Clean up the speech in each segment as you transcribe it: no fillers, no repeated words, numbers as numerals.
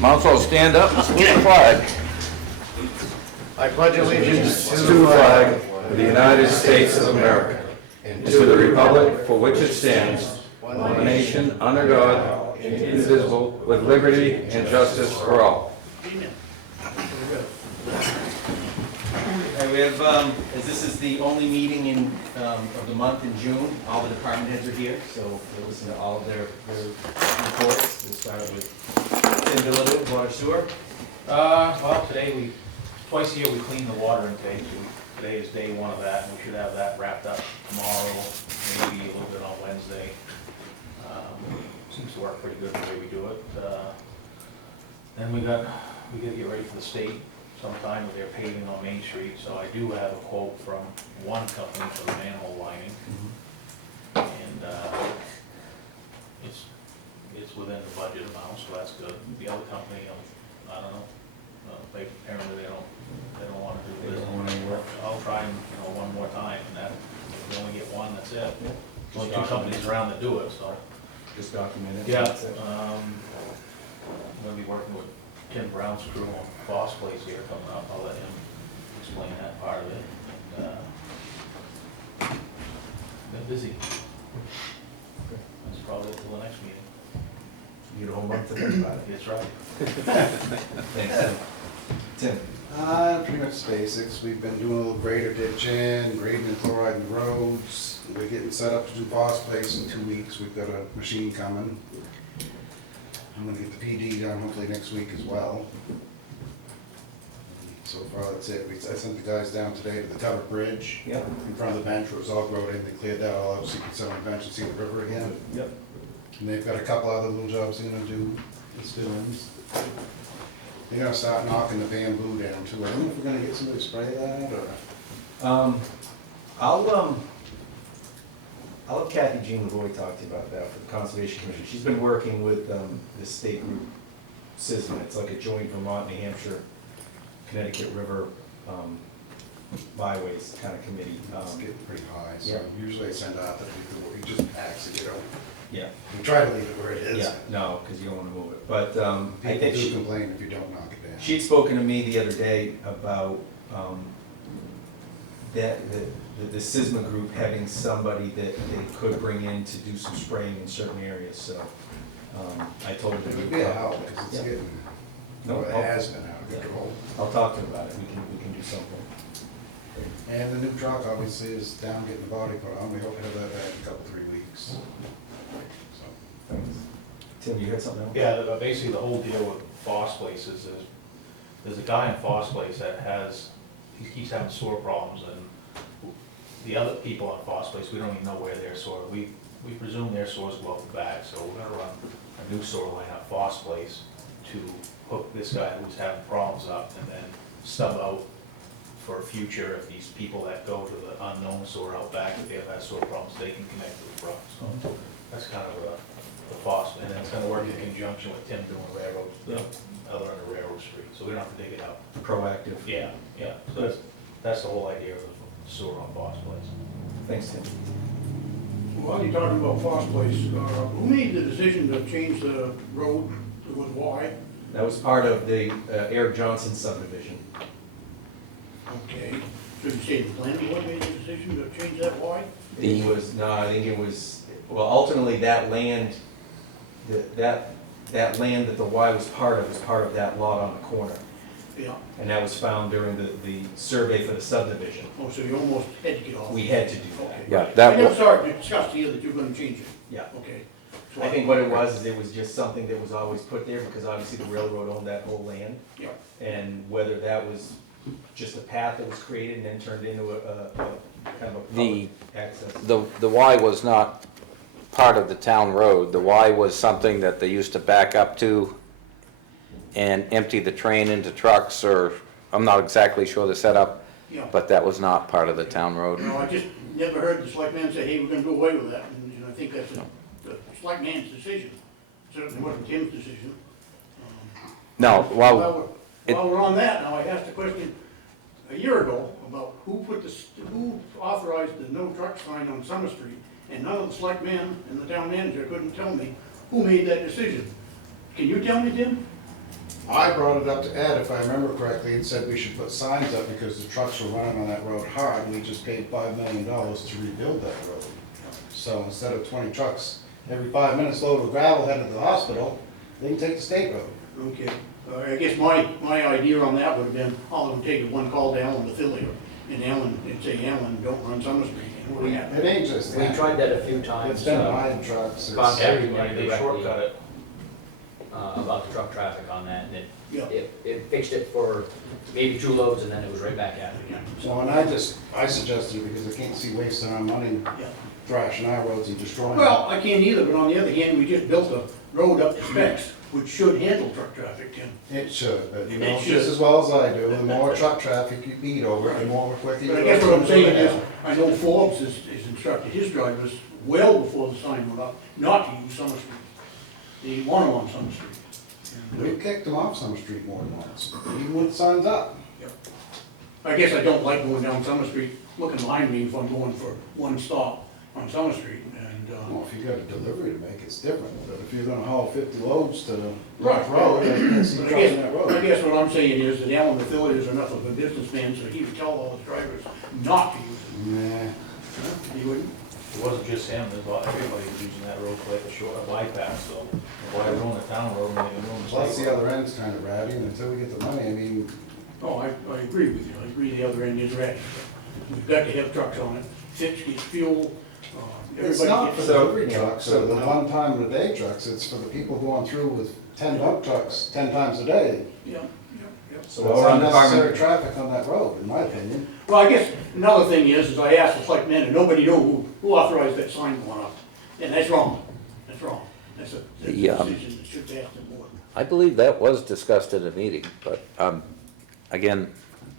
Might as well stand up and salute the flag. I pledge allegiance To the flag of the United States of America, and to the republic for which it stands, one nation, under God, indivisible, with liberty and justice for all. And we have, as this is the only meeting of the month in June, all the department heads are here, so we'll listen to all of their reports. We'll start with Tim Bilodeau, Water Sewer. Well, today twice a year we clean the water intake. Today is day one of that, and we should have that wrapped up tomorrow, maybe a little bit on Wednesday. Seems to work pretty good the way we do it. Then we gotta get ready for the state sometime with their paving on Main Street, so I do have a quote from one company for the manhole lining. And it's within the budget amount, so that's good. The other company, I don't know, apparently they don't want to do this. I'll try and, one more time, and that, if we only get one, that's it. There's only two companies around that do it, so. Just document it. Yeah, I'm gonna be working with Tim Brown's crew on Foss Place here coming up. I'll let him explain that part of it. Been busy. That's probably until the next meeting. You get a whole month to think about it. That's right. Thanks, Tim. Pretty much basics. We've been doing a little grader ditching, grading and chloriding the roads. We're getting set up to do Foss Place in 2 weeks. We've got a machine coming. I'm gonna get the PD done hopefully next week as well. So far, that's it. I sent the guys down today to the Tubbs Bridge. Yep. In front of the bench where it was all grown in. They cleared that all out so you can sit on the bench and see the river again. Yep. And they've got a couple other little jobs they're gonna do, it's doings. They're gonna start knocking the bamboo down too. I don't know if we're gonna get somebody to spray that or. I'll have Kathy Jean Leroy talk to you about that for the Conservation Commission. She's been working with this state group, CISMA. It's like a joint Vermont, New Hampshire, Connecticut River byways kind of committee. It's getting pretty high, so Yeah. usually I send out that we just axe it, Yeah. We try to leave it where it is. Yeah, no, because you don't want to move it. But I People think do complain if you don't knock it down. she'd spoken to me the other day about that the CISMA group having somebody that they could bring in to do some spraying in certain areas, so I told her It to would do be a that. help, because it's Yeah. getting, No, it has been out of Yeah. control. I'll talk to him about it, we can do something. And the new truck obviously is down getting the body put on. We hope to have that back in a couple, 3 weeks. So. Thanks. Tim, you had something else? Yeah, basically the whole deal with Foss Place is there's a guy in Foss Place that he keeps having sewer problems, and the other people on Foss Place, we don't even know where their sewer, we presume their sewers go out the back, so we're gonna run a new sewer line at Foss Place to hook this guy who's having problems up, and then stub out for future, if these people that go to the unknown sewer out back, if they have had sewer problems, they can connect to the front, so that's kind of the Foss, and it's gonna work in conjunction with Tim doing railroad, the other end of Railroad Street, so we don't have to dig it up. Proactive. Yeah, so that's the whole idea of the sewer on Foss Place. Thanks, Tim. While you're talking about Foss Place, who made the decision to change the road? It was why? That was part of the Eric Johnson subdivision. Okay, so you say the planning board made the decision to change that why? I think it was, well, ultimately that land, that land that the Y was part of that lot on the corner. Yeah, And that was found during the survey for the subdivision. oh, so you almost had to get off. We had to do that. Okay. Yeah, I that never was, saw it discussed here that you're gonna change it, Yeah. okay. So I think what it was is it was just something that was always put there because obviously the railroad owned that whole land. Yeah, And whether that was just a path that was created and then turned into a kind of a The- public access. the Y was not part of the town road. The Y was something that they used to back up to and empty the train into trucks, or, I'm not exactly sure the setup, yeah. but that was not part of the town road. No, I just never heard the selectman say, hey, we're gonna do away with that, and I think that's the selectman's decision. Certainly wasn't Tim's decision. No, well, While we're on that, now I asked a question a year ago about who authorized the no truck sign on Summer Street, and none of the selectmen and the town manager couldn't tell me who made that decision. Can you tell me, Tim? I brought it up to Ed, if I remember correctly, and said we should put signs up because the trucks were running on that road hard, and we just paid $5 million to rebuild that road. So instead of 20 trucks every 5 minutes load of gravel headed to the hospital, they can take the state road. Okay, I guess my idea on that would have been, all of them take one call to Allen to Philly, and Allen, and say, Allen, don't run Summer Street, and what do we have? It ain't just We that. tried that a few times. It's been behind trucks. Contact- Everybody, they Directly. shortcut it. About the truck traffic on that, and Yeah. it fixed it for maybe 2 loads, and then it was right back at it. Yeah. So, and I suggested it because I can't see wasting our money Yeah. thrashing our roads and destroying them. Well, I can't either, but on the other hand, we just built a road up to specs, which should handle truck traffic, Tim. It should, but you It know, should. just as well as I do, the more truck traffic you beat over, the more quicker you. But I guess what I'm saying is, I know Forbes has instructed his drivers well before the sign went up, not to use Summer Street. They didn't want them on Summer Street. We've kicked them off Summer Street more than once, even with signs up. I guess I don't like going down Summer Street, looking behind me if I'm going for one stop on Summer Street, and, Well, if you got a delivery to make, it's different, but if you're gonna haul 50 loads to the Right. road, I can't see But crossing that I road. guess what I'm saying is that Alan LaFille is enough of a businessman, so he would tell all his drivers not to use Nah, it. He wouldn't. It wasn't just him, there's a lot, everybody was using that road for like a short, a bypass, so why ruin the town road when they can ruin the plus state the road? other end's kinda ratty, and until we get the money, I mean, Oh, I agree with you, I agree the other end is ready. We've got to have trucks on it, fix, get fuel, it's everybody not for gets. the delivery trucks or the one-time of the day trucks, it's for the people going through with 10 dump trucks 10 times a day. Yeah, yeah, yeah. So what's Or on unnecessary department, traffic on that road, in my opinion. Well, I guess another thing is I asked the selectmen, and nobody knew who authorized that sign going up. And that's wrong, that's wrong. That's a Yeah. decision that should pass the board. I believe that was discussed at a meeting, but, again,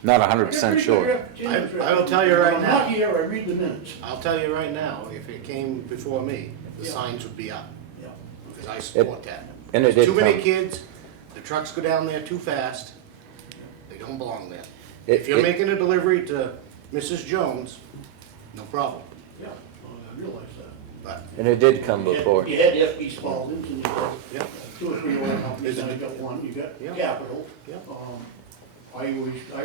not 100% sure. I will tell you right I'm now. not here, I read the minutes. I'll tell you right now, if it came before me, the Yeah. signs would be up, Yeah. because I support that. And it There's did too many come. kids, the trucks go down there too fast, they don't belong there. It- If you're it- making a delivery to Mrs. Jones, no problem, Yeah, well, I realize that. but, And it did come before. You had FB Spalding's and you had yeah, 2 or 3 oil companies, and I got one, you got Yeah. Capital. Yeah. I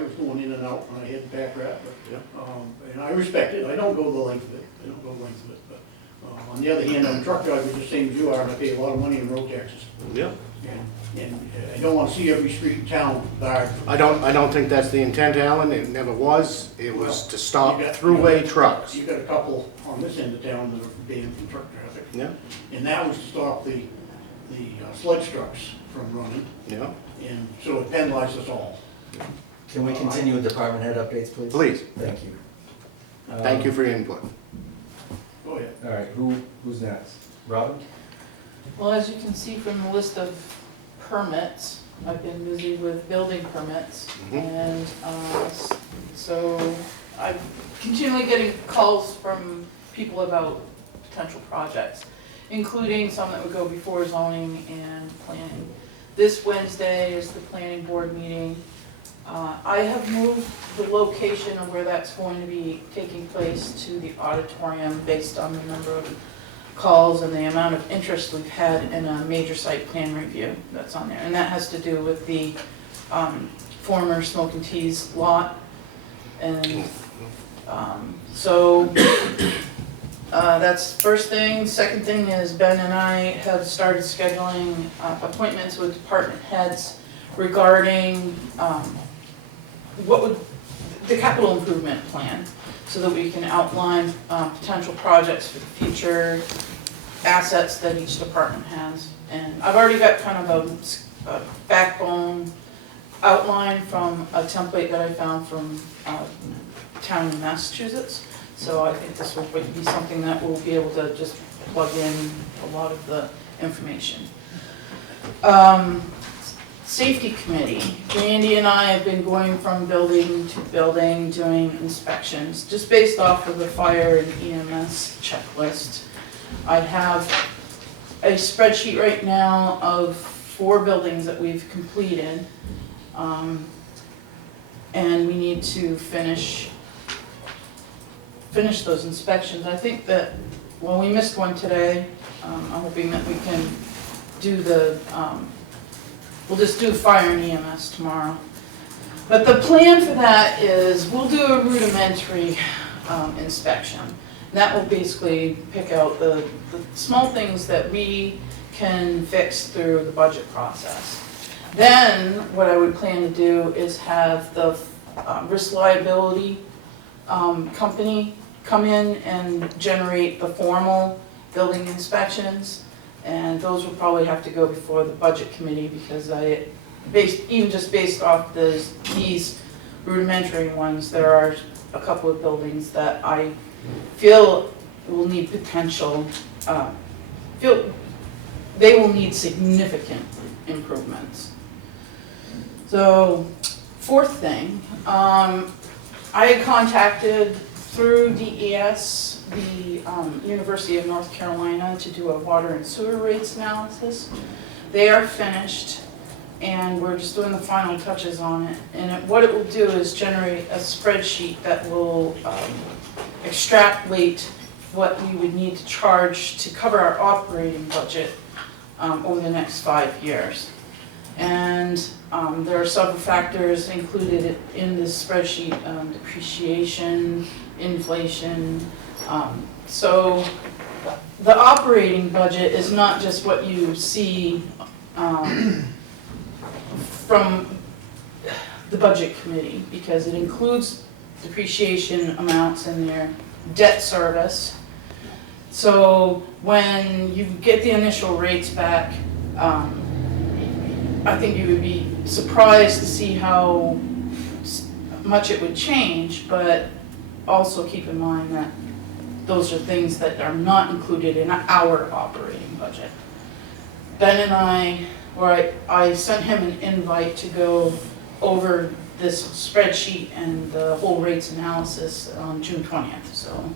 was going in and out when I had the back rat, Yeah. but, and I respect it, I don't go the length of it, I don't go the length of it, but, on the other hand, I'm a truck driver the same as you are, and I pay a lot of money in road taxes. yeah. And I don't wanna see every street in town barred. I don't think that's the intent, Alan, it never was, it was to stop You got- throughway trucks. You got a couple on this end of town that are banned from truck traffic. Yeah, And that was to stop the sledge trucks from running, yeah, and so it penalized us all. Can we continue with department head updates, please? please, Thank you. thank you for your input. Oh, yeah. All right, who's next? Robin? Well, as you can see from the list of permits, I've been busy with building permits. Mhm. And so I'm continually getting calls from people about potential projects, including some that would go before zoning and planning. This Wednesday is the planning board meeting. I have moved the location of where that's going to be taking place to the auditorium based on the number of calls and the amount of interest we've had in a major site plan review that's on there. And that has to do with the former Smoke and Teas lot. And so that's first thing. Second thing is Ben and I have started scheduling appointments with department heads regarding what would, the capital improvement plan, so that we can outline potential projects for the future, assets that each department has. And I've already got kind of a backbone outline from a template that I found from a town in Massachusetts. So I think this will be something that we'll be able to just plug in a lot of the information. Safety committee, Randy and I have been going from building to building, doing inspections, just based off of the fire and EMS checklist. I have a spreadsheet right now of 4 buildings that we've completed. And we need to finish those inspections. I think that, well, we missed one today. I'm hoping that we can do the we'll just do fire and EMS tomorrow. But the plan for that is, we'll do a rudimentary inspection. That will basically pick out the small things that we can fix through the budget process. Then, what I would plan to do is have the risk liability company come in and generate the formal building inspections. And those will probably have to go before the budget committee, because even just based off these rudimentary ones, there are a couple of buildings that I feel will need they will need significant improvements. So, fourth thing, I had contacted through DES, the University of North Carolina, to do a water and sewer rates analysis. They are finished, and we're just doing the final touches on it. And what it will do is generate a spreadsheet that will extrapolate what we would need to charge to cover our operating budget over the next 5 years. And there are several factors included in this spreadsheet, depreciation, inflation. So the operating budget is not just what you see from the budget committee, because it includes depreciation amounts in there, debt service. So when you get the initial rates back, I think you would be surprised to see how much it would change, but also keep in mind that those are things that are not included in our operating budget. Ben and I sent him an invite to go over this spreadsheet and the whole rates analysis on June 20th. So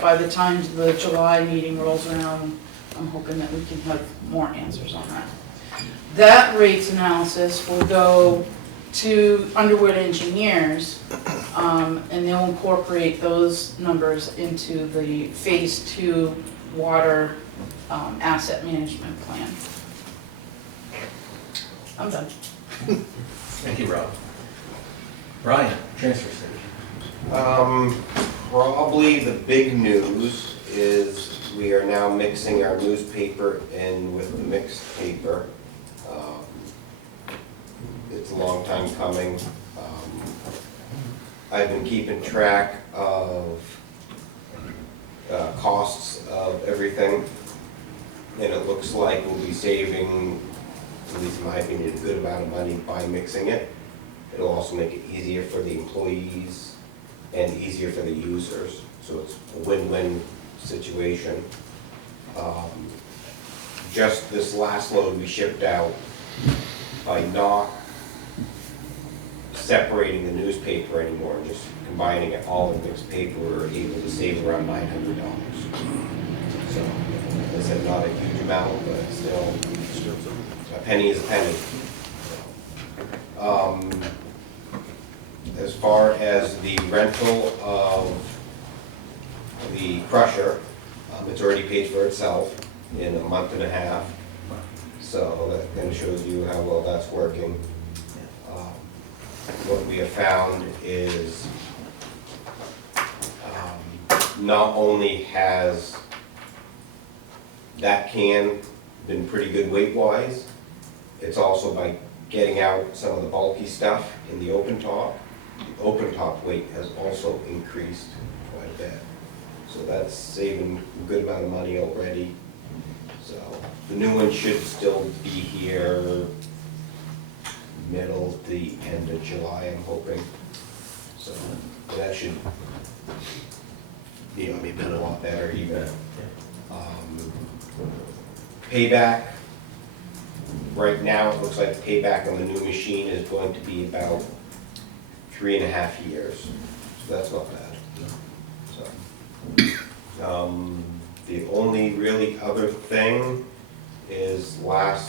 by the time the July meeting rolls around, I'm hoping that we can have more answers on that. That rates analysis will go to Underwood Engineers, and they'll incorporate those numbers into the Phase 2 water asset management plan. I'm done. Thank you, Rob. Brian, transfer station. Probably the big news is we are now mixing our newspaper in with the mixed paper. It's a long time coming. I've been keeping track of costs of everything, and it looks like we'll be saving, at least in my opinion, a good amount of money by mixing it. It'll also make it easier for the employees and easier for the users, so it's a win-win situation. Just this last load we shipped out, by not separating the newspaper anymore, and just combining it all in mixed paper, we were able to save around $900. So, as I said, not a huge amount, but still, a penny is a penny. As far as the rental of the crusher, it's already paid for itself in a month and a half. So that then shows you how well that's working. What we have found is not only has that can been pretty good weight-wise, it's also by getting out some of the bulky stuff in the open top. The open top weight has also increased quite a bit. So that's saving a good amount of money already. So the new one should still be here middle to the end of July, I'm hoping. So that should be a lot better even. Payback, right now it looks like payback on the new machine is going to be about 3.5 years. So that's not bad. So, the only really other thing is last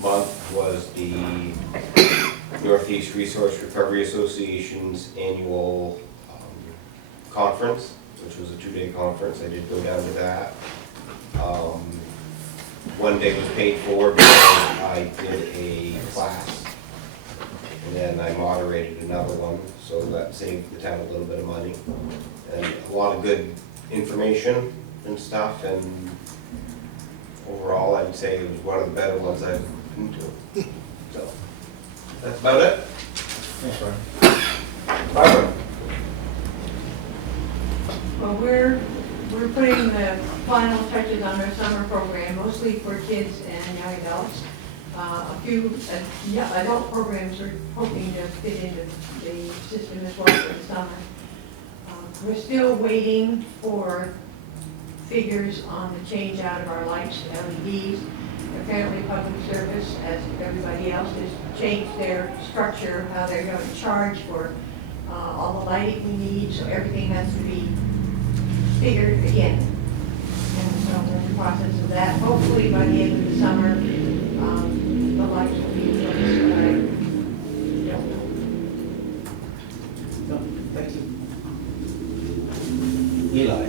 month was the Northeast Resource Recovery Association's annual conference, which was a 2-day conference. I did go down to that. one day was paid for because I did a class. And then I moderated another one, so that saved the town a little bit of money. And a lot of good information and stuff, and overall, I'd say it was one of the better ones I've been to. So, that's about it. Thanks, Brian. Barbara? Well, we're putting the final touches on our summer program, mostly for kids and young adults. A few adult programs we're hoping to fit into the system as well for the summer. We're still waiting for figures on the change out of our lights to LEDs. Apparently public service, as everybody else, has changed their structure, how they're going to charge for all the lighting we need, so everything has to be figured again. And so we're in the process of that. Hopefully by the end of the summer, the lights will be in place, but I don't know. No, thank you. Eli.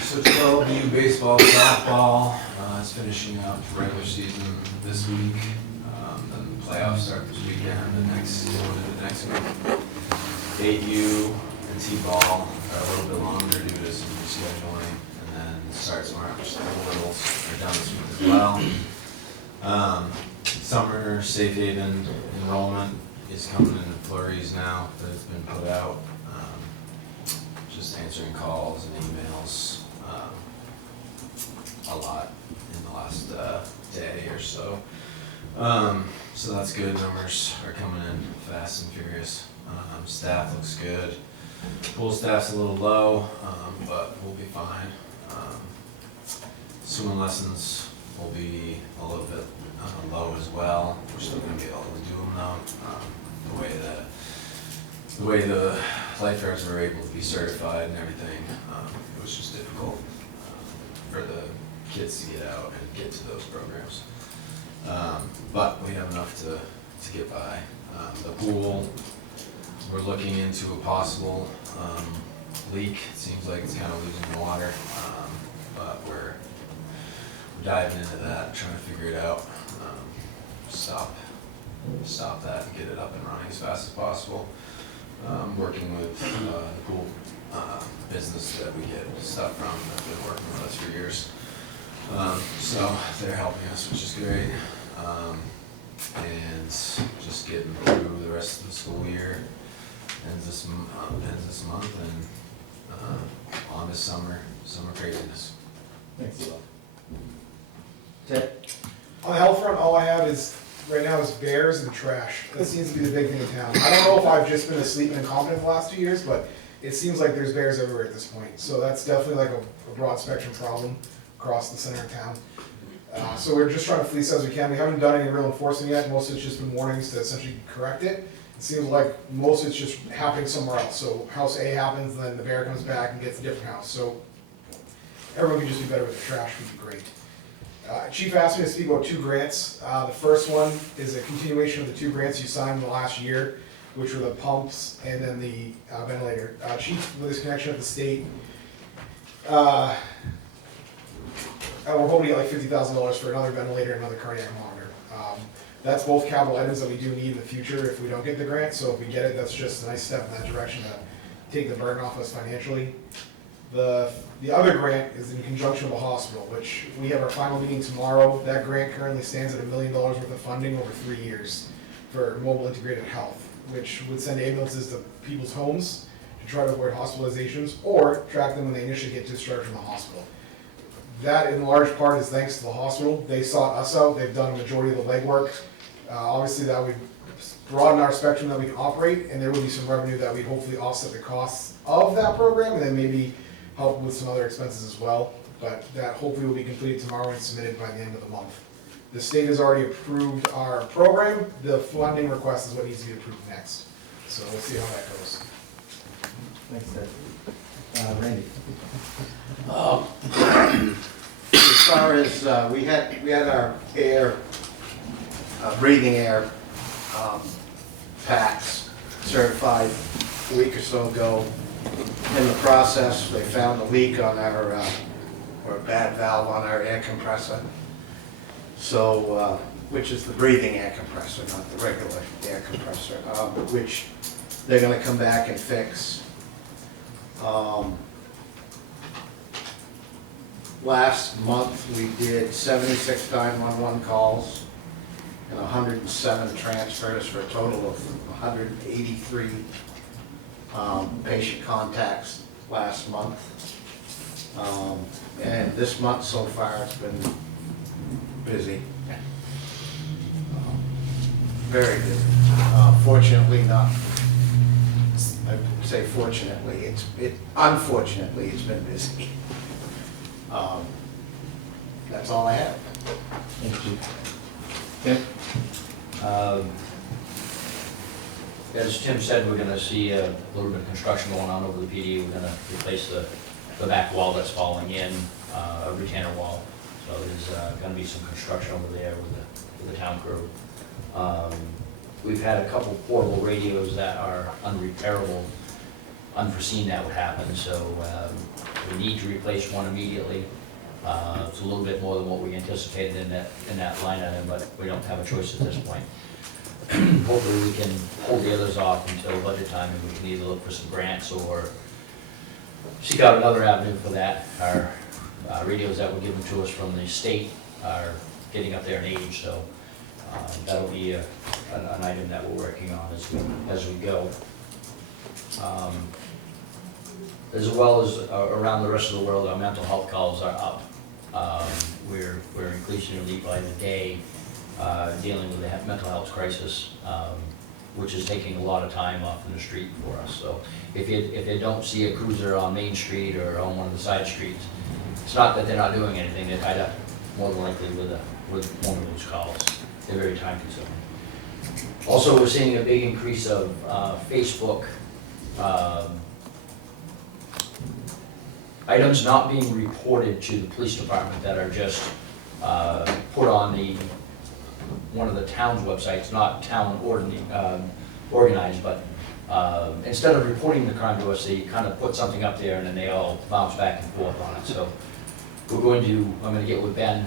So 12U baseball, softball, is finishing up regular season this week. Then the playoffs start this weekend, the next week. 8U and T-ball are a little bit longer due to some rescheduling, and then starts March. The littles are done this week as well. Summer safe haven enrollment is coming in flurries now that it's been put out. Just answering calls and emails a lot in the last day or so. So that's good. Numbers are coming in fast and furious. Staff looks good. Pool staff's a little low, but we'll be fine. Swimming lessons will be a little bit low as well. We're still going to be able to do them though. The way the lifeguards were able to be certified and everything, it was just difficult for the kids to get out and get to those programs. But we have enough to get by. The pool, we're looking into a possible leak. It seems like it's kind of losing water, but we're diving into that, trying to figure it out. Stop that and get it up and running as fast as possible. Working with the pool business that we get stuff from, that have been working with us for years. So they're helping us, which is great. And just getting through the rest of the school year. Ends this month and on this summer craziness. Thanks, Eli. Ted? On the health front, all I have is, right now, is bears and trash. That seems to be the big thing in town. I don't know if I've just been asleep and incompetent the last 2 years, but it seems like there's bears everywhere at this point. So that's definitely like a broad spectrum problem across the center of town. So we're just trying to fleece as we can. We haven't done any real enforcement yet. Most of it's just been warnings to essentially correct it. It seems like most of it's just happening somewhere else. So house A happens, then the bear comes back and gets a different house. So everyone could just be better with the trash would be great. Chief asked me to speak about 2 grants. The first one is a continuation of the 2 grants you signed in the last year, which were the pumps and then the ventilator. Chief, with his connection with the state, we're hoping to get like $50,000 for another ventilator and another cardiac monitor. That's both capital items that we do need in the future if we don't get the grant. So if we get it, that's just a nice step in that direction to take the burden off us financially. The other grant is in conjunction with the hospital, which we have our final meeting tomorrow. That grant currently stands at $1 million worth of funding over 3 years for mobile integrated health, which would send ambulances to people's homes to try to avoid hospitalizations or track them when they initially get discharged from the hospital. That in large part is thanks to the hospital. They sought us out. They've done a majority of the legwork. Obviously that would broaden our spectrum that we can operate, and there would be some revenue that we'd hopefully offset the costs of that program and then maybe help with some other expenses as well. But that hopefully will be completed tomorrow and submitted by the end of the month. The state has already approved our program. The funding request is what needs to be approved next. So we'll see how that goes. Thanks, Ted. Randy? As far as, we had our air, breathing air packs certified a week or so ago. In the process, they found a leak on our or a bad valve on our air compressor. So, which is the breathing air compressor, not the regular air compressor, which they're gonna come back and fix. Last month, we did 76 911 calls and 107 transfers for a total of 183 patient contacts last month. And this month so far, it's been busy. Very busy. Fortunately not, I would say fortunately, unfortunately, it's been busy. That's all I have. Thank you. Tim? As Tim said, we're gonna see a little bit of construction going on over the PD. We're gonna replace the back wall that's falling in, a retainer wall. So there's gonna be some construction over there with the town crew. We've had a couple portable radios that are unrepairable, unforeseen that would happen, so we need to replace one immediately. It's a little bit more than what we anticipated in that line item, but we don't have a choice at this point. Hopefully we can hold the others off until budget time, and we can either look for some grants or seek out another avenue for that. Our radios that were given to us from the state are getting up there in age, so that'll be an item that we're working on as we go. As well as around the rest of the world, our mental health calls are up. We're increasingly by the day dealing with the mental health crisis, which is taking a lot of time off in the street for us. So if you don't see a cruiser on Main Street or on one of the side streets, it's not that they're not doing anything. They're tied up more than likely with one of those calls. They're very time consuming. Also, we're seeing a big increase of Facebook items not being reported to the police department that are just put on one of the town's websites, not town organized, but instead of reporting the crime to us, they kind of put something up there and then they all bounce back and forth on it. So I'm going to get with Ben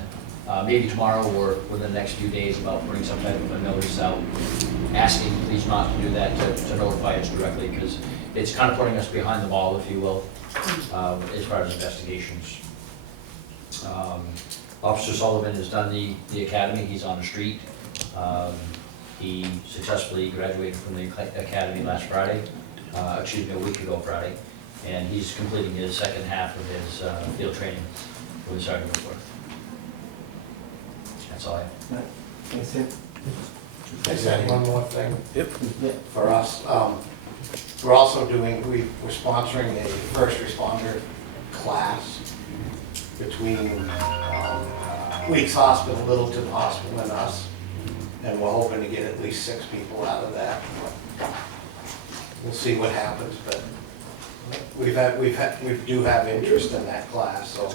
maybe tomorrow or within the next few days about putting some type of a notice out, asking the police not to do that, to notify us directly, because it's kind of putting us behind the ball, if you will, as far as investigations. Officer Sullivan has done the academy. He's on the street. He successfully graduated from the academy last Friday, a week ago Friday, and he's completing his second half of his field training with Sergeant Whitworth. That's all I have. Thanks, Tim. I just had one more thing. Yep. For us. We're also we're sponsoring a first responder class between Weeks Hospital, Littleton Hospital, and us. And we're hoping to get at least 6 people out of that. We'll see what happens, but we do have interest in that class, so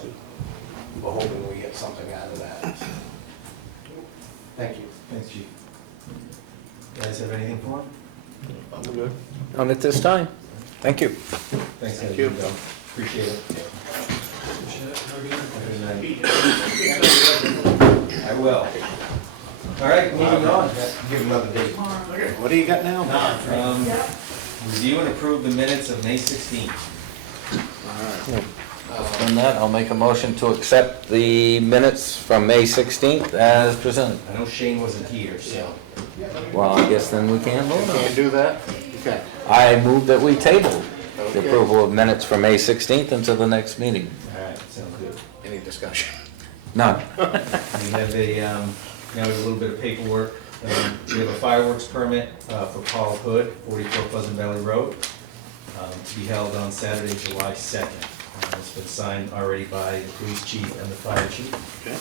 we're hoping we get something out of that. Thank you. Thanks, Chief. You guys have anything for him? I'm good. Not at this time. Thank you. Thanks, Thank guys. you. Appreciate it. I will. All right, moving on. Give another date. What do you got now? Review and approve the minutes of May 16th. On that, I'll make a motion to accept the minutes from May 16th as presented. I know Shane wasn't here, so. Well, I guess then we can't vote on Can't it. do that? Okay. I move that we table the Okay. approval of minutes from May 16th until the next meeting. All right, sounds good. Any discussion? None. We have now we have a little bit of paperwork. We have a fireworks permit for Paul Hood, 44 Pleasant Valley Road, to be held on Saturday, July 2nd. It's been signed already by the police chief and the fire chief. Okay.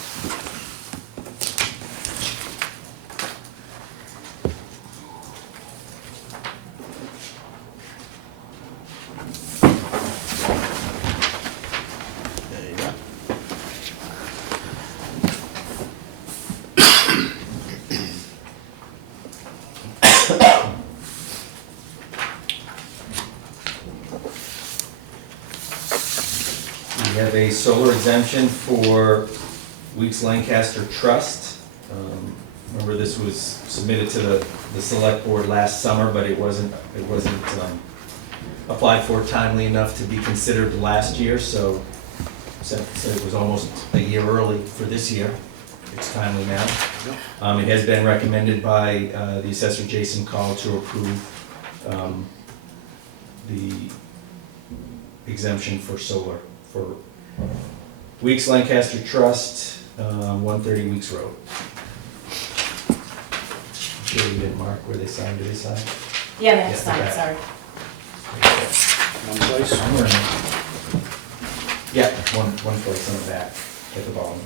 There you go. We We have a solar exemption for Weeks Lancaster Trust. Remember, this was submitted to the select board last summer, but it wasn't applied for timely enough to be considered last year, so it was almost a year early for this year. It's timely now. It has been recommended by the assessor Jason Call to approve the exemption for solar for Weeks Lancaster Trust, 130 Weeks Road. Sure you didn't mark where they signed. Did they sign? Yeah, next Yeah, time, okay. sorry. One place. Yeah, one place on the back at the bottom.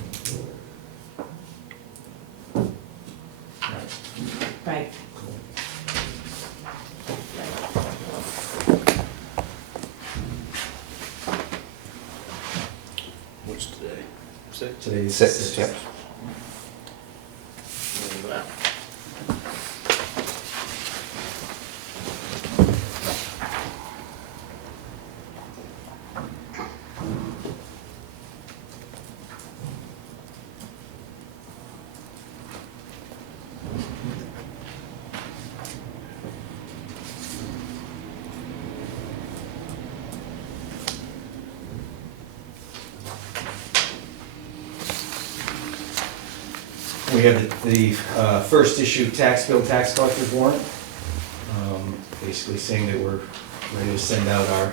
Right. Right. What's today? Six? Today's Six, yep. We have the first issue tax bill tax collector's warrant, basically saying that we're ready to send out our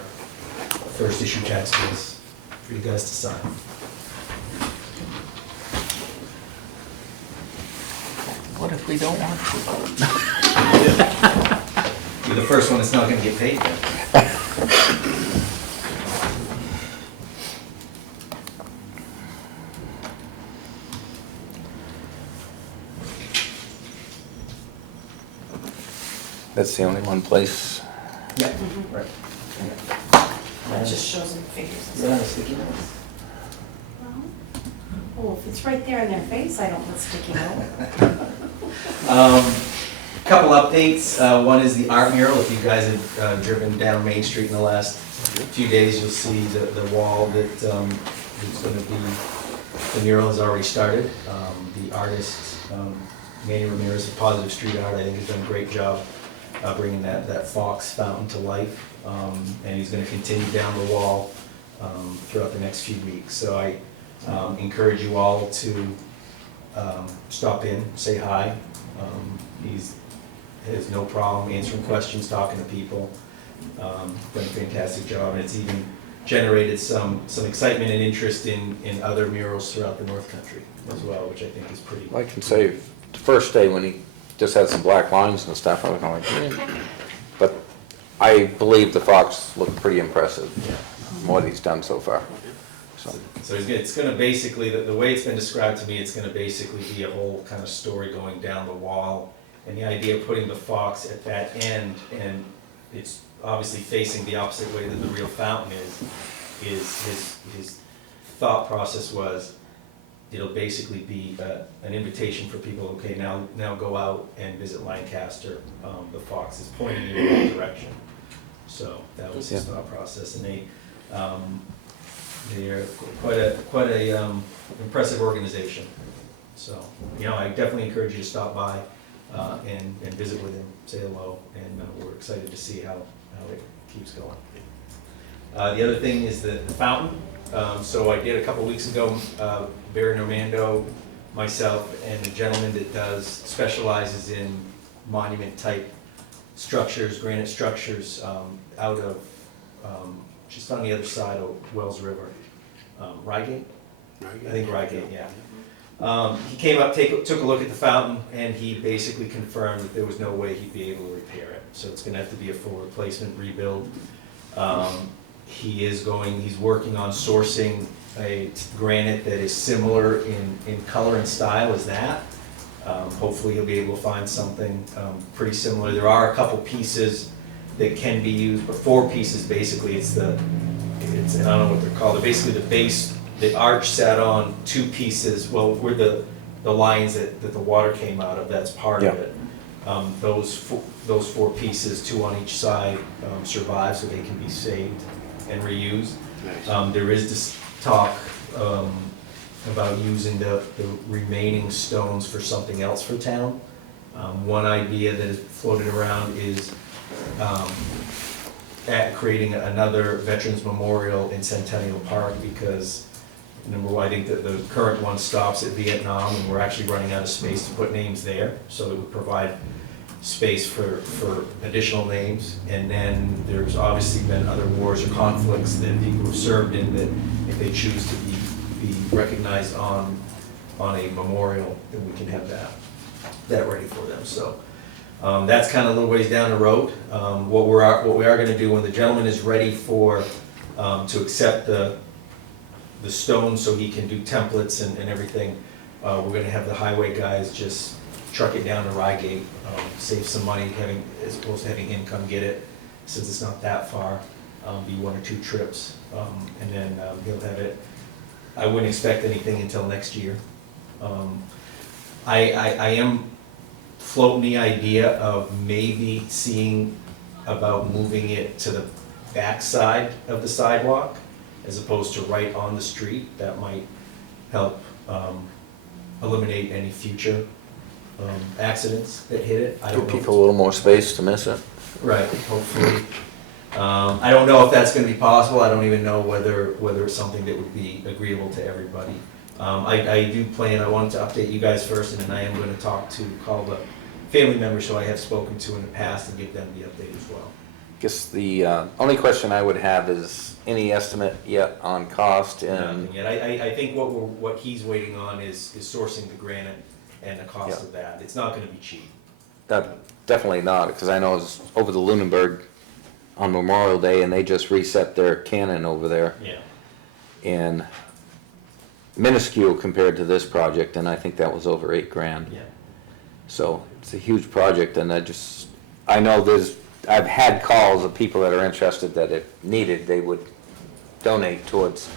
first issue tax bills for you guys to sign. What if we don't want to? You're the first one that's not gonna get paid then. That's the only one place. Yeah, right. That just shows them figures. Is that on a sticky note? Well, if it's right there in their face, I don't put sticky note. Couple updates. One is the art mural. If you guys have driven down Main Street in the last few days, you'll see the wall that is going to be, the mural has already started. The artist, Manny Ramirez of Positive Street Art, I think has done a great job bringing that fox fountain to life. And he's going to continue down the wall throughout the next few weeks. So I encourage you all to stop in, say hi. He's has no problem answering questions, talking to people. Done a fantastic job, and it's even generated some excitement and interest in other murals throughout the North Country as well, which I think is pretty. I can say, the first day when he just had some black lines and stuff, I was kind of like, but I believe the fox looked pretty impressive, from what he's done so far. So it's gonna basically, the way it's been described to me, it's gonna basically be a whole kind of story going down the wall. And the idea of putting the fox at that end, and it's obviously facing the opposite way that the real fountain is his thought process was, it'll basically be an invitation for people, okay, now go out and visit Lancaster. The fox is pointing you in the right direction. So that was his thought process, and they're quite a impressive organization. So, I definitely encourage you to stop by and visit with him, say hello, and we're excited to see how it keeps going. The other thing is the fountain. So I did a couple weeks ago, Barry Normando, myself, and a gentleman that specializes in monument-type structures, granite structures, out of just on the other side of Wells River. Reigate? I think Reigate, yeah. He came up, took a look at the fountain, and he basically confirmed that there was no way he'd be able to repair it. So it's gonna have to be a full replacement, rebuild. He's working on sourcing a granite that is similar in color and style as that. Hopefully he'll be able to find something pretty similar. There are a couple pieces that can be used, but 4 pieces basically. And I don't know what they're called. They're basically the base. The arch sat on 2 pieces. Well, where the lines that the water came out of, that's part of it. Those 4 pieces, 2 on each side, survive, so they can be saved and reused. There is this talk about using the remaining stones for something else for town. One idea that is floated around is at creating another Veterans Memorial in Centennial Park, because number one, I think that the current one stops at Vietnam, and we're actually running out of space to put names there, so it would provide space for additional names. And then there's obviously been other wars or conflicts that people have served in, that if they choose to be recognized on a memorial, then we can have that ready for them. So that's kind of a little ways down the road. What we are gonna do when the gentleman is ready for, to accept the stone so he can do templates and everything, we're gonna have the highway guys just truck it down to Rygate, save some money as opposed to having him come get it, since it's not that far, be 1 or 2 trips, and then he'll have it. I wouldn't expect anything until next year. I am floating the idea of maybe seeing about moving it to the back side of the sidewalk as opposed to right on the street. That might help eliminate any future accidents that hit it. I don't Give know. people a little more space to miss it. Right, hopefully. I don't know if that's gonna be possible. I don't even know whether it's something that would be agreeable to everybody. I do plan, I wanted to update you guys first, and then I am gonna call the family members who I have spoken to in the past and give them the update as well. Guess the only question I would have is any estimate yet on cost and, Nothing yet. I think what he's waiting on is sourcing the granite and the cost of that. It's not gonna be cheap. definitely not, because I know it's over the Lunenburg on Memorial Day and they just reset their cannon over there. Yeah. And minuscule compared to this project, and I think that was over $8,000. Yeah. So it's a huge project, and I know I've had calls of people that are interested that if needed, they would donate towards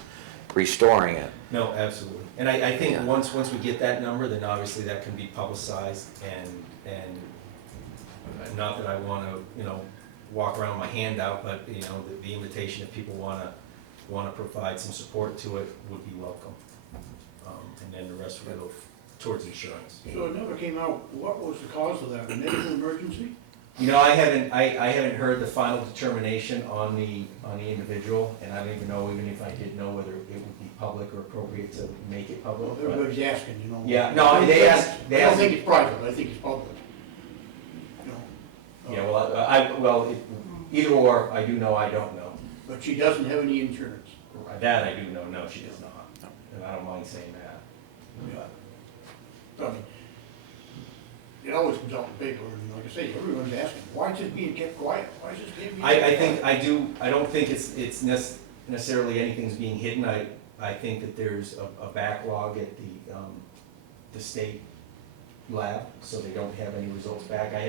restoring it. No, absolutely. And I think Yeah. once we get that number, then obviously that can be publicized, and not that I wanna, walk around with my hand out, but, the invitation, if people wanna provide some support to it, would be welcome. And then the rest would go towards insurance. So it never came out, what was the cause of that, a medical emergency? I haven't heard the final determination on the individual, and I don't even know, even if I did know, whether it would be public or appropriate to make it public. Well, but- everybody's asking, Yeah, no, they asked. I don't think it's private, I think it's public. Yeah, well, either or, I do know, I don't know. But she doesn't have any insurance. That I do know, no, she does not. And I don't mind saying that. I mean, it always comes out in the paper, and like I say, everyone's asking, why is this being kept quiet? Why is this being kept quiet? I don't think it's necessarily anything's being hidden. I think that there's a backlog at the state lab, so they don't have any results back. I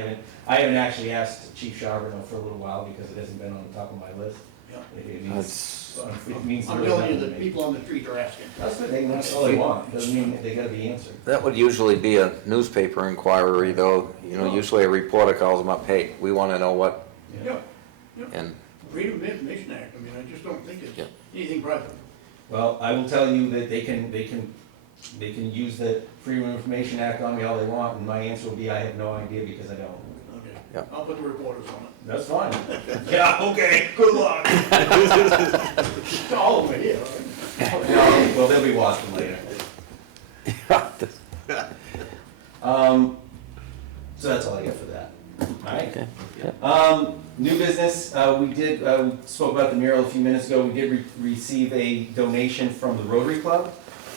haven't actually asked Chief Charbonneau for a little while because it hasn't been on the top of my list. Yeah. It means I'm really telling you, nothing the to me. people on the street are asking. That's good, that's all they want, doesn't mean they gotta be answered. That would usually be a newspaper inquiry, though. Usually a reporter calls them up, hey, we want to know what, Yeah, and Freedom of Information Act, I mean, I just don't think Yeah. it's anything private. Well, I will tell you that they can use the Freedom of Information Act on me all they want, and my answer will be, I have no idea because I don't. Okay. Yeah. I'll put the reporters on it. That's fine. Yeah, okay, good luck. All over here, right? No, well, they'll be watching later. So that's all I got for that. All right. Okay, yeah. New business, we spoke about the mural a few minutes ago. We did receive a donation from the Rotary Club.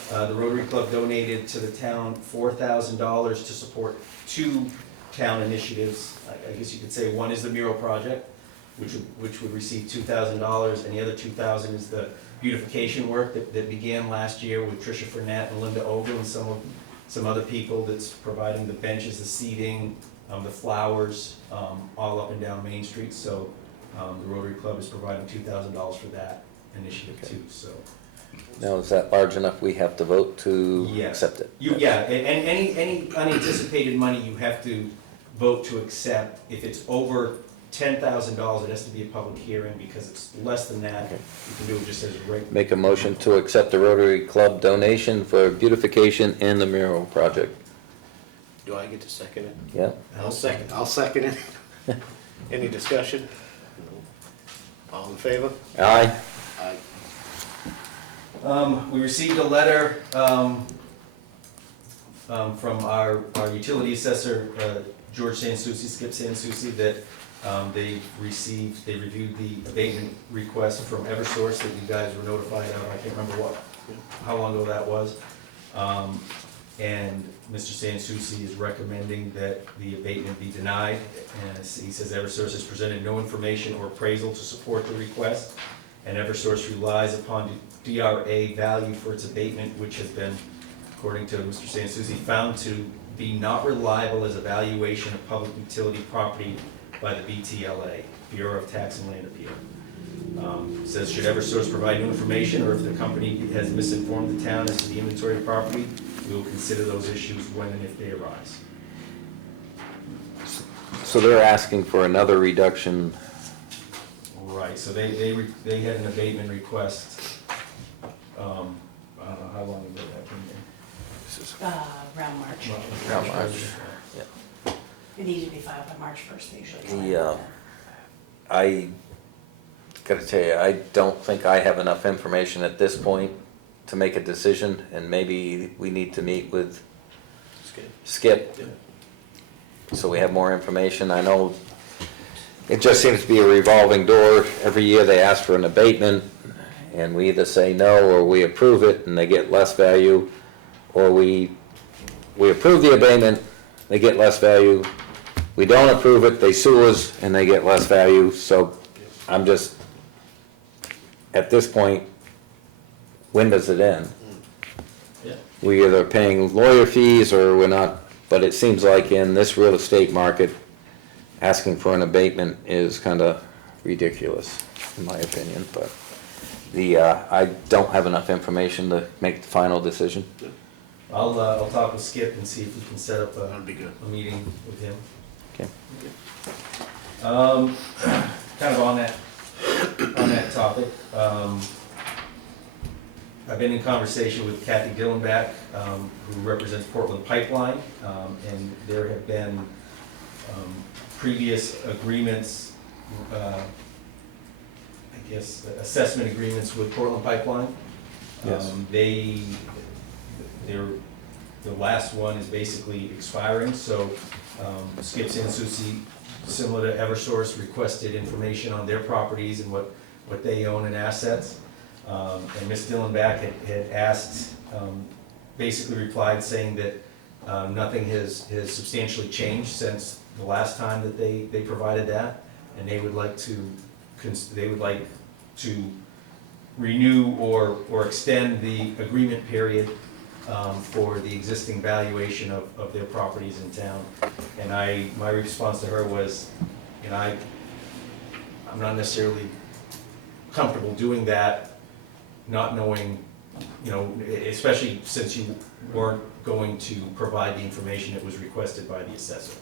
The Rotary Club donated to the town $4,000 to support 2 town initiatives. I guess you could say one is the mural project, which would receive $2,000, and the other $2,000 is the beautification work that began last year with Tricia Fournette and Linda Ogle and some other people that's providing the benches, the seating, the flowers, all up and down Main Street. So the Rotary Club is providing $2,000 for that initiative too, so. Now, is that large enough we have to vote to Yeah. accept it? And any unanticipated money you have to vote to accept. If it's over $10,000, it has to be a public hearing, because it's less than that, you can do it just as a regular. Make a motion to accept the Rotary Club donation for beautification in the mural project. Do I get to second it? Yeah? I'll second it. Any discussion? All in favor? Aye? Aye. We received a letter from our utility assessor, George Sansucci, Skip Sansucci, that they reviewed the abatement request from Eversource that you guys were notified of. I can't remember how long ago that was. And Mr. Sansucci is recommending that the abatement be denied. And he says Eversource has presented no information or appraisal to support the request, and Eversource relies upon the DRA value for its abatement, which has been, according to Mr. Sansucci, found to be not reliable as a valuation of public utility property by the BTLA, Bureau of Tax and Land Appeal. Says, should Eversource provide new information, or if the company has misinformed the town as to the inventory of property, we will consider those issues when and if they arise. So they're asking for another reduction. Right, so they had an abatement request, I don't know how long ago that came in. Around March. Around March. It needed to be filed by March 1st, they usually. I gotta tell you, I don't think I have enough information at this point to make a decision, and maybe we need to meet with Skip, so we have more information. I know it just seems to be a revolving door. Every year they ask for an abatement, and we either say no, or we approve it, and they get less value, or we approve the abatement, they get less value. We don't approve it, they sue us, and they get less value. So I'm just, at this point, when does it end? Yeah. We either paying lawyer fees or we're not, but it seems like in this real estate market, asking for an abatement is kind of ridiculous, in my opinion, but I don't have enough information to make the final decision. I'll talk with Skip and see if we can set up That'd be good. a meeting with him. Okay. Kind of on that topic, I've been in conversation with Kathy Dillenbach, who represents Portland Pipeline, and there have been previous agreements, I guess, assessment agreements with Portland Pipeline. Yes. The last one is basically expiring, so Skip Sansucci, similar to Eversource, requested information on their properties and what they own and assets. And Ms. Dillenbach had asked, basically replied saying that nothing has substantially changed since the last time that they provided that, and they would like to renew or extend the agreement period for the existing valuation of their properties in town. And my response to her was, I'm not necessarily comfortable doing that, not knowing, especially since you weren't going to provide the information that was requested by the assessor.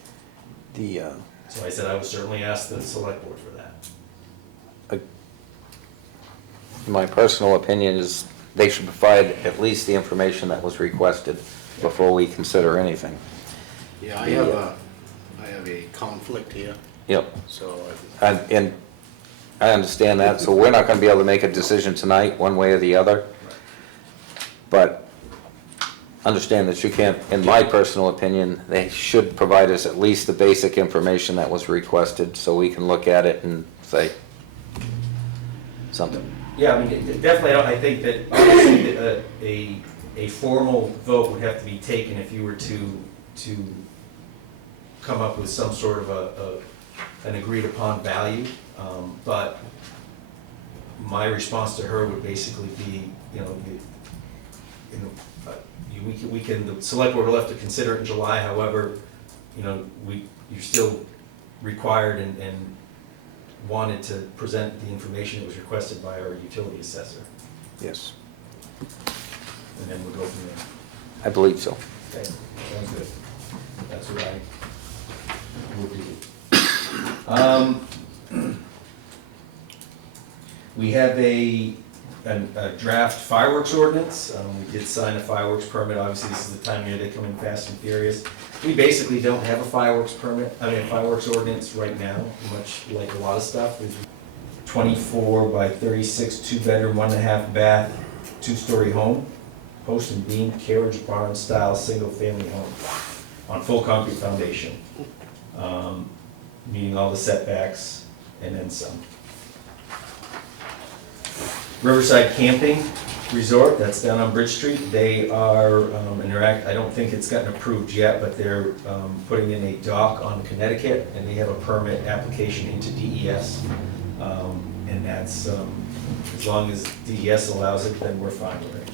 So I said I would certainly ask the select board for that. My personal opinion is they should provide at least the information that was requested before we consider anything. Yeah, I have a conflict here, Yep. so And I understand that, so we're not gonna be able to make a decision tonight, one way or the other. But understand that you can't, in my personal opinion, they should provide us at least the basic information that was requested, so we can look at it and say something. Yeah, I mean, definitely, I think that obviously that a formal vote would have to be taken if you were to come up with some sort of an agreed upon value. But my response to her would basically be, the select board will have to consider it in July. However, you're still required and wanted to present the information that was requested by our utility assessor, Yes. and then we'll go from there. I believe so. Okay, sounds good. That's what I will do. We have a draft fireworks ordinance. We did sign a fireworks permit. Obviously, this is the time of year they come in fast and furious. We basically don't have a fireworks a fireworks ordinance right now, much like a lot of stuff. It's 24 by 36, 2-bedroom, 1.5 bath, 2-story home, post and beam carriage barn style, single-family home on full concrete foundation, meeting all the setbacks and then some. Riverside Camping Resort, that's down on Bridge Street. They are, I don't think it's gotten approved yet, but they're putting in a dock on Connecticut, and they have a permit application into DES. And that's, as long as DES allows it, then we're fine with it.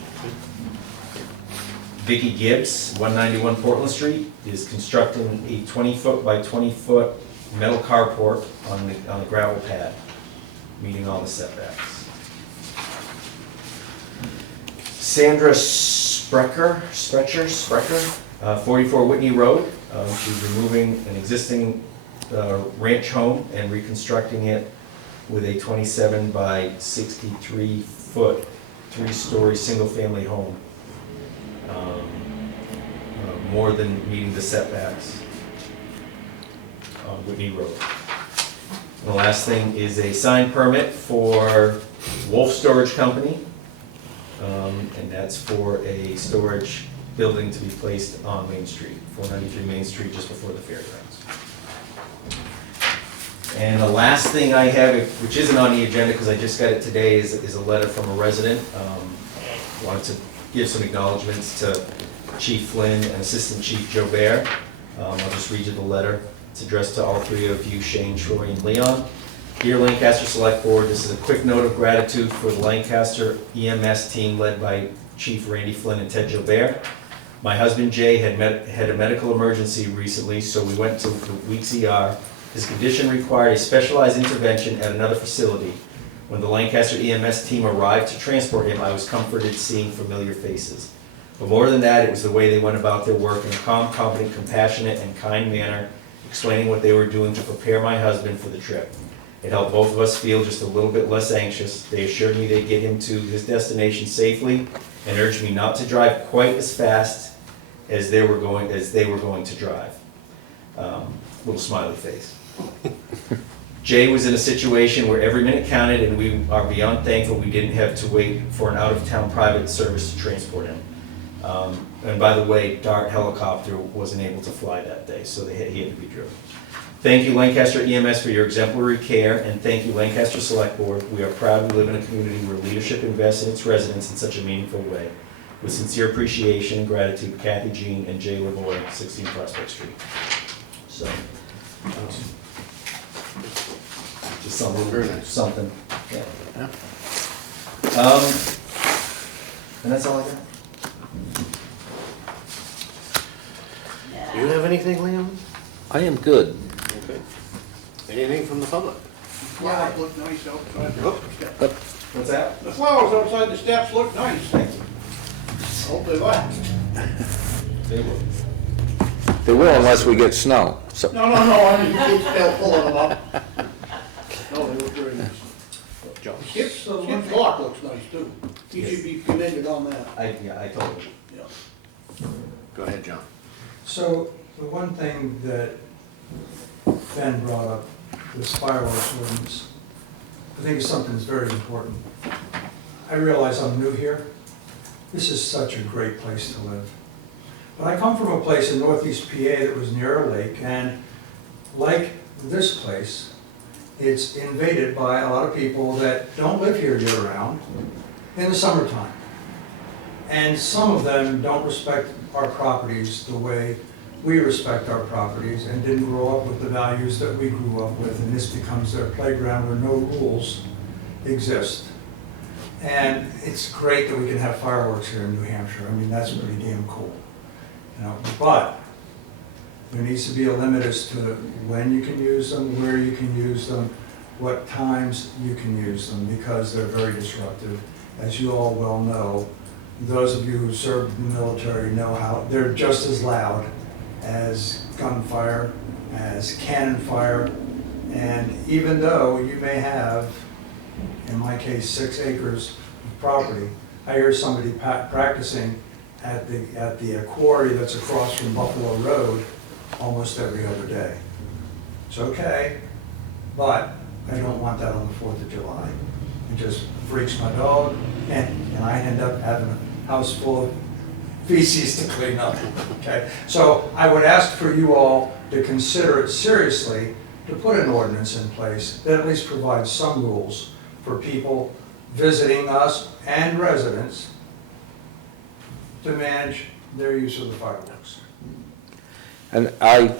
Vicky Gibbs, 191 Portland Street, is constructing a 20-foot by 20-foot metal carport on the gravel pad, meeting all the setbacks. Sandra Sprecher, 44 Whitney Road. She's removing an existing ranch home and reconstructing it with a 27 by 63 foot, 3-story single-family home. More than meeting the setbacks on Whitney Road. And the last thing is a sign permit for Wolf Storage Company. And that's for a storage building to be placed on Main Street, 493 Main Street, just before the fairgrounds. And the last thing I have, which isn't on the agenda because I just got it today, is a letter from a resident. Wanted to give some acknowledgements to Chief Flynn and Assistant Chief Joe Bear. I'll just read you the letter. It's addressed to all three of you, Shane, Troy, and Leon. Dear Lancaster Select Board, this is a quick note of gratitude for the Lancaster EMS team led by Chief Randy Flynn and Ted Gilbert. My husband Jay had a medical emergency recently, so we went to the Weeks ER. His condition required a specialized intervention at another facility. When the Lancaster EMS team arrived to transport him, I was comforted seeing familiar faces. But more than that, it was the way they went about their work in a calm, competent, compassionate, and kind manner, explaining what they were doing to prepare my husband for the trip. It helped both of us feel just a little bit less anxious. They assured me they'd get him to his destination safely and urged me not to drive quite as fast as they were going to drive. Little smiley face. Jay was in a situation where every minute counted, and we are beyond thankful we didn't have to wait for an out-of-town private service to transport him. And by the way, Dart helicopter wasn't able to fly that day, so he had to be driven. Thank you, Lancaster EMS, for your exemplary care, and thank you, Lancaster Select Board. We are proud to live in a community where leadership invests in its residents in such a meaningful way. With sincere appreciation and gratitude, Kathy Jean and Jay Lavoie, 16 Prospect Street. So, just something. Yeah. And that's all I got. You have anything, Liam? I am good. Okay. Anything from the public? Flowers look nice outside the steps. What's that? The flowers outside the steps look nice. Hope they last. They will. They will unless we get snow. So No, I mean, kids still pulling them up. No, they look very nice. Skip's block looks nice too. He should be commended on that. I told you. Yeah. Go ahead, John. So the one thing that Ben brought up, this fireworks ordinance, I think is something that's very important. I realize I'm new here. This is such a great place to live. But I come from a place in northeast PA that was near a lake, and like this place, it's invaded by a lot of people that don't live here year-round in the summertime. And some of them don't respect our properties the way we respect our properties and didn't grow up with the values that we grew up with, and this becomes their playground where no rules exist. And it's great that we can have fireworks here in New Hampshire. I mean, that's pretty damn cool. You know, but there needs to be a limit as to when you can use them, where you can use them, what times you can use them, because they're very disruptive. As you all well know, those of you who served in the military know how they're just as loud as gunfire, as cannon fire, and even though you may have in my case, 6 acres of property, I hear somebody practicing at the quarry that's across from Buffalo Road almost every other day. It's okay, but I don't want that on the 4th of July. It just freaks my dog, and I end up having a house full of feces to clean up, okay? So I would ask for you all to consider it seriously, to put an ordinance in place that at least provides some rules for people visiting us and residents to manage their use of the fireworks. And I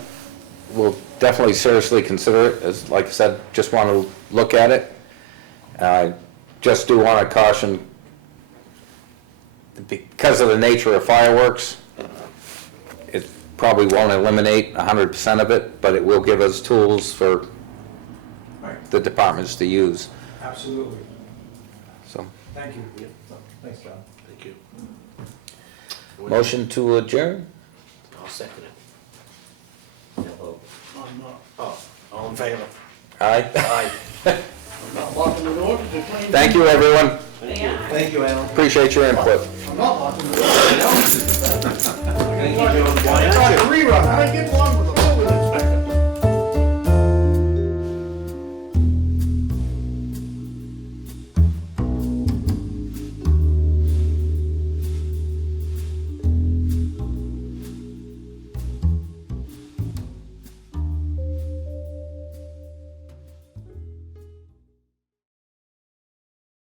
will definitely seriously consider it, as, like I said, just want to look at it. I just do want to caution, because of the nature of fireworks, it probably won't eliminate 100% of it, but it will give us tools for Right. the departments to use, Absolutely. so. Thank you. Thanks, John. Thank you. Motion to adjourn? I'll second it. I'm not, Oh, all in favor? Aye. Aye. I'm not locking the door, because they're playing. Thank you, everyone. Thank you, Alan. Appreciate your input. I'm not locking the door. We're gonna keep doing I tried to rerun, how did I get along with